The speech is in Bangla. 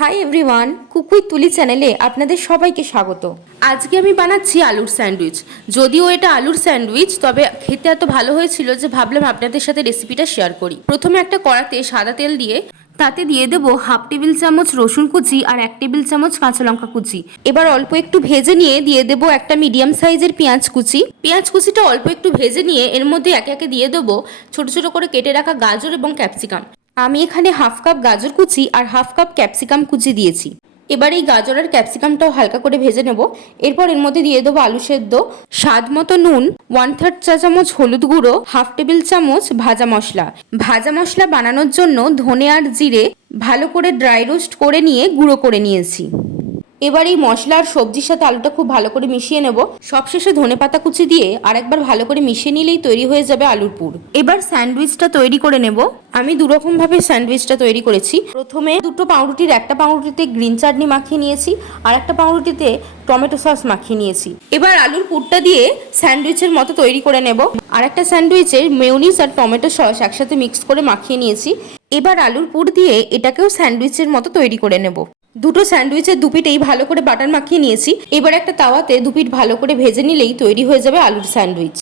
হাই এভরিওয়ান, কুক উইথ তুলি চ্যানেলে আপনাদের সবাইকে স্বাগত। আজকে আমি বানাচ্ছি আলুর স্যান্ডউইচ। যদিও এটা আলুর স্যান্ডউইচ, তবে খেতে এত ভালো হয়েছিল যে ভাবলাম আপনাদের সাথে রেসিপিটা শেয়ার করি। প্রথমে একটা কড়াতে সাদা তেল দিয়ে তাতে দিয়ে দেবো 1/2 টেবিল চামচ রসুন কুচি আর 1 টেবিল চামচ কাঁচা লঙ্কা কুচি। এবার অল্প একটু ভেজে নিয়ে দিয়ে দেবো একটা মিডিয়াম সাইজের পেঁয়াজ কুচি। পেঁয়াজ কুচিটা অল্প একটু ভেজে নিয়ে এর মধ্যে একে একে দিয়ে দেবো ছোট ছোট করে কেটে রাখা গাজর এবং ক্যাপসিকাম। আমি এখানে 1/2 কাপ গাজর কুচি আর 1/2 কাপ ক্যাপসিকাম কুচি দিয়েছি। এবার এই গাজর আর ক্যাপসিকামটাও হালকা করে ভেজে নেব। এরপর এর মধ্যে দিয়ে দেবো আলু সেদ্ধ, স্বাদ মতো নুন, 1/3 চা চামচ হলুদ গুঁড়ো, 1/2 টেবিল চামচ ভাজা মশলা। ভাজা মশলা বানানোর জন্য ধনে আর জিরে ভালো করে ড্রাই রোস্ট করে নিয়ে গুঁড়ো করে নিয়েছি। এবার এই মশলা আর সবজির সাথে আলুটা খুব ভালো করে মিশিয়ে নেব। সবশেষে ধনেপাতা কুচি দিয়ে আরেকবার ভালো করে মিশিয়ে নিলেই তৈরি হয়ে যাবে আলুর পুর। এবার স্যান্ডউইচটা তৈরি করে নেব। আমি দুরকম ভাবে স্যান্ডউইচটা তৈরি করেছি। প্রথমে দুটো পাউরুটির একটা পাউরুটিতে গ্রিন চাটনি মাখিয়ে নিয়েছি আর একটা পাউরুটিতে টমেটো সস মাখিয়ে নিয়েছি। এবার আলুর পুরটা দিয়ে স্যান্ডউইচের মতো তৈরি করে নেব। আর একটা স্যান্ডউইচের মেয়োনিজ আর টমেটো সস একসাথে মিক্স করে মাখিয়ে নিয়েছি। এবার আলুর পুর দিয়ে এটাকেও স্যান্ডউইচের মতো তৈরি করে নেব। দুটো স্যান্ডউইচের দুপিটেই ভালো করে বাটার মাখিয়ে নিয়েছি। এবার একটা তাওয়াতে দুপিট ভালো করে ভেজে নিলেই তৈরি হয়ে যাবে আলুর স্যান্ডউইচ।